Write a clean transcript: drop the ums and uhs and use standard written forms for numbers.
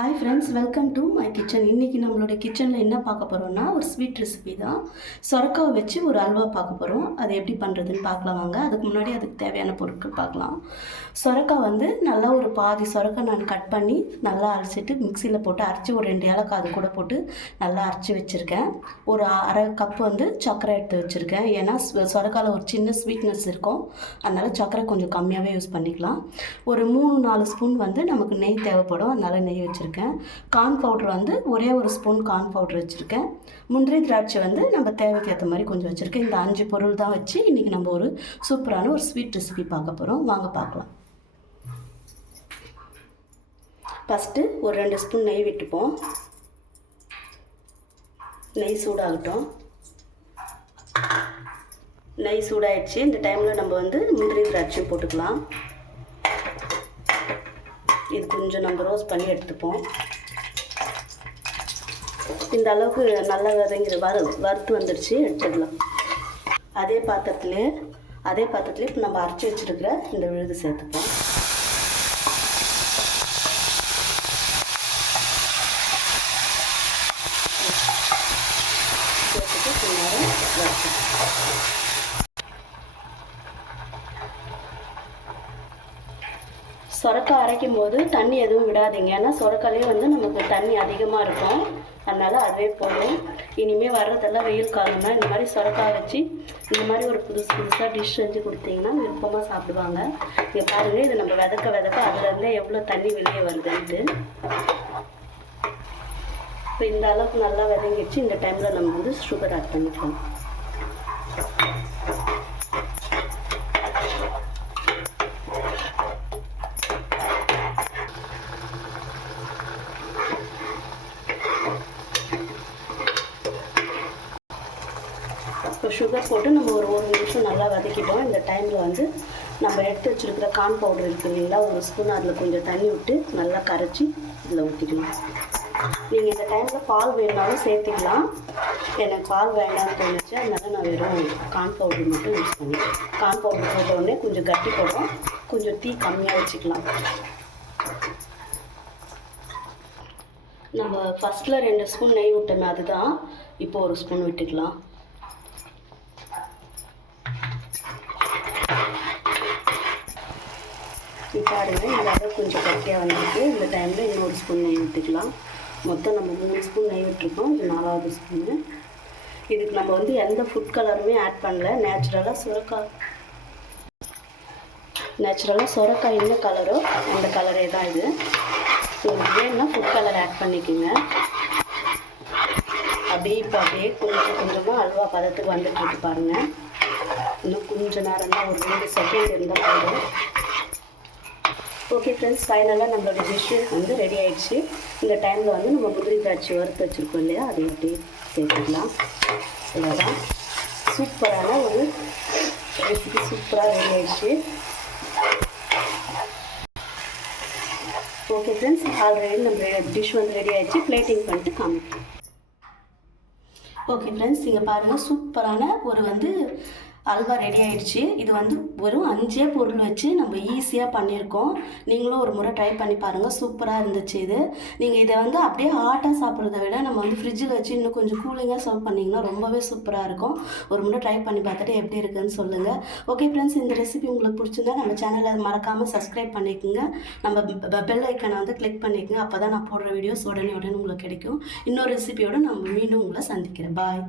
Hi friends, welcome to my kitchen. இன்றைக்கி நம்மளோட கிச்சனில் என்ன பார்க்க போகிறோம்னா ஒரு ஸ்வீட் ரெசிபி தான். சொரக்காவை வச்சு ஒரு அல்வா பார்க்க போகிறோம். அது எப்படி பண்ணுறதுன்னு பார்க்கலாம் வாங்க. அதுக்கு முன்னாடி அதுக்கு தேவையான பொருட்கள் பார்க்கலாம். சொரக்காய் வந்து நல்லா ஒரு பாதி சொரக்காய் நான் கட் பண்ணி நல்லா அரைச்சிட்டு மிக்சியில் போட்டு அரைச்சி ஒரு 2 ஏலக்காய் அது கூட போட்டு நல்லா அரைச்சி வச்சுருக்கேன். ஒரு அரை கப் வந்து சர்க்கரை எடுத்து வச்சுருக்கேன். ஏன்னா சொரக்காயில் ஒரு சின்ன ஸ்வீட்னஸ் இருக்கும், அதனால் சர்க்கரை கொஞ்சம் கம்மியாகவே யூஸ் பண்ணிக்கலாம். ஒரு 3-4 ஸ்பூன் வந்து நமக்கு நெய் தேவைப்படும், அதனால் நெய் வச்சுருக்கேன். கார்ன் பவுடர் வந்து ஒரே ஒரு ஸ்பூன் கார்ன் பவுடர் வச்சுருக்கேன். முந்திரி திராட்சை வந்து நம்ம தேவைக்கு ஏற்ற மாதிரி கொஞ்சம் வச்சுருக்கேன். இந்த 5 பொருள் தான் வச்சு இன்றைக்கி நம்ம ஒரு சூப்பரான ஒரு ஸ்வீட் ரெசிபி பார்க்க போகிறோம். வாங்க பார்க்கலாம். ஃபஸ்ட்டு ஒரு 2 ஸ்பூன் நெய் விட்டுப்போம். நெய் சூடாகட்டும். நெய் சூடாயிடுச்சு. இந்த டைமில் நம்ம வந்து முந்திரி திராட்சையும் போட்டுக்கலாம். இது கொஞ்சம் நம்ம ரோஸ்ட் பண்ணி எடுத்துப்போம். இந்த அளவுக்கு நல்லா வறுத்து வந்துடுச்சு, எடுத்துக்கலாம். அதே பாத்திரத்துலேயே இப்போ நம்ம அரைச்சி வச்சுருக்கிற இந்த விழுது சேர்த்துப்போம். சேர்த்துட்டு கொஞ்சம் வறுத்து சொரக்காய் அரைக்கும் போது தண்ணி எதுவும் விடாதீங்க. ஏன்னா சொரக்காயிலே வந்து நமக்கு தண்ணி அதிகமாக இருக்கும், அதனால் அதுவே போதும். இனிமேல் வர்றதெல்லாம் வெயில் காலம்னா இந்த மாதிரி சொரக்காய் வச்சு இந்த மாதிரி ஒரு புதுசாக டிஷ் செஞ்சு கொடுத்தீங்கன்னா விருப்பமாக சாப்பிடுவாங்க. இங்கே பாருங்கள், இது நம்ம விதக்க அதுலேருந்தே எவ்வளோ தண்ணி வெளியே வருதுன்ட்டு. இப்போ இந்த அளவுக்கு நல்லா விதங்கிடுச்சு. இந்த டைமில் நம்ம வந்து சுகர் ஆட் பண்ணிக்கலாம். இப்போ சுகர் போட்டு நம்ம ஒரு நிமிஷம் நல்லா வதக்கிட்டோம். இந்த டைமில் வந்து நம்ம எடுத்து வச்சுருக்கிற கார்ன் பவுடர் இருக்குது இல்லைங்களா, ஒரு ஸ்பூன் அதில் கொஞ்சம் தண்ணி விட்டு நல்லா கரைச்சி இதில் ஊற்றிக்கலாம். நீங்கள் இந்த டைமில் பால் வேணாலும் சேர்த்துக்கலாம். எனக்கு பால் வேண்டாம்னு தோணுச்சு, அதனால நான் வெறும் கார்ன் பவுடர் மட்டும் யூஸ் பண்ணிக்கிறேன். கார்ன் பவுடர் போட்ட உடனே கொஞ்சம் கட்டி போடும், கொஞ்சம் தீ கம்மியாக வச்சுக்கலாம். நம்ம ஃபஸ்ட்டில் 2 ஸ்பூன் நெய் விட்டோமே, அதுதான் இப்போ 1 ஸ்பூன் விட்டுக்கலாம். பாருங்க, இந்த அளவு கொஞ்சம் கட்டியாக வந்துருக்கு. இந்த டைமில் இன்னொரு ஸ்பூன் நெய் விட்டுக்கலாம். மொத்தம் நம்ம 3 ஸ்பூன் நெய் விட்டுருக்கோம். இது 4வது ஸ்பூனு. இதுக்கு நம்ம வந்து எந்த ஃபுட் கலருமே ஆட் பண்ணல. நேச்சுரலாக சொரக்காய் என்ன கலரோ அந்த கலரே தான் இது. உங்களுக்கு வேணும்னா ஃபுட் கலர் ஆட் பண்ணிக்கோங்க. அப்படியே கொஞ்சம் கொஞ்சமாக அல்வா பதத்துக்கு வந்துட்டுருக்கு பாருங்கள். இன்னும் கொஞ்சம் நேரம் தான், ஒரு 2 செகண்ட் இருந்தால் போதும். ஓகே ஃப்ரெண்ட்ஸ், ஃபைனலாக நம்மளோட டிஷ்ஷு வந்து ரெடி ஆகிடுச்சு. இந்த டைமில் வந்து நம்ம முந்திரி திராட்சை வறுத்து வச்சுருக்கோம் இல்லையா, அதை அப்படியே சேர்த்துக்கலாம். இவ்வளோதான், சூப்பரான ஒரு ரெசிபி சூப்பராக ரெடி ஆகிடுச்சு. ஓகே ஃப்ரெண்ட்ஸ், ஆல்ரெடி நம்ம டிஷ் வந்து ரெடி ஆகிடுச்சு. பிளேட்டிங் பண்ணிட்டு காமிக்கலாம். ஓகே ஃப்ரெண்ட்ஸ், இங்கே பாருங்கள், சூப்பரான ஒரு வந்து அல்வா ரெடி ஆகிடுச்சு. இது வந்து வெறும் 5 பொருள் வச்சு நம்ம ஈஸியாக பண்ணியிருக்கோம். நீங்களும் ஒரு முறை ட்ரை பண்ணி பாருங்கள், சூப்பராக இருந்துச்சு இது. நீங்கள் இதை வந்து அப்படியே ஹாட்டாக சாப்பிட்றத விட நம்ம வந்து ஃப்ரிட்ஜில் வச்சு இன்னும் கொஞ்சம் கூலிங்காக சர்வ் பண்ணிங்கன்னா ரொம்பவே சூப்பராக இருக்கும். ஒரு முறை ட்ரை பண்ணி பார்த்துட்டு எப்படி இருக்குதுன்னு சொல்லுங்கள். ஓகே ஃப்ரெண்ட்ஸ், இந்த ரெசிபி உங்களுக்கு பிடிச்சிருந்தா நம்ம சேனலை மறக்காமல் சப்ஸ்கிரைப் பண்ணிக்கோங்க. நம்ம பெல் ஐக்கனை வந்து கிளிக் பண்ணிக்கோங்க. அப்போ தான் நான் போடுற வீடியோஸ் உடனே உங்களுக்கு கிடைக்கும். இன்னொரு ரெசிபியோடு நம்ம மீண்டும் உங்களை சந்திக்கிறேன். பாய்.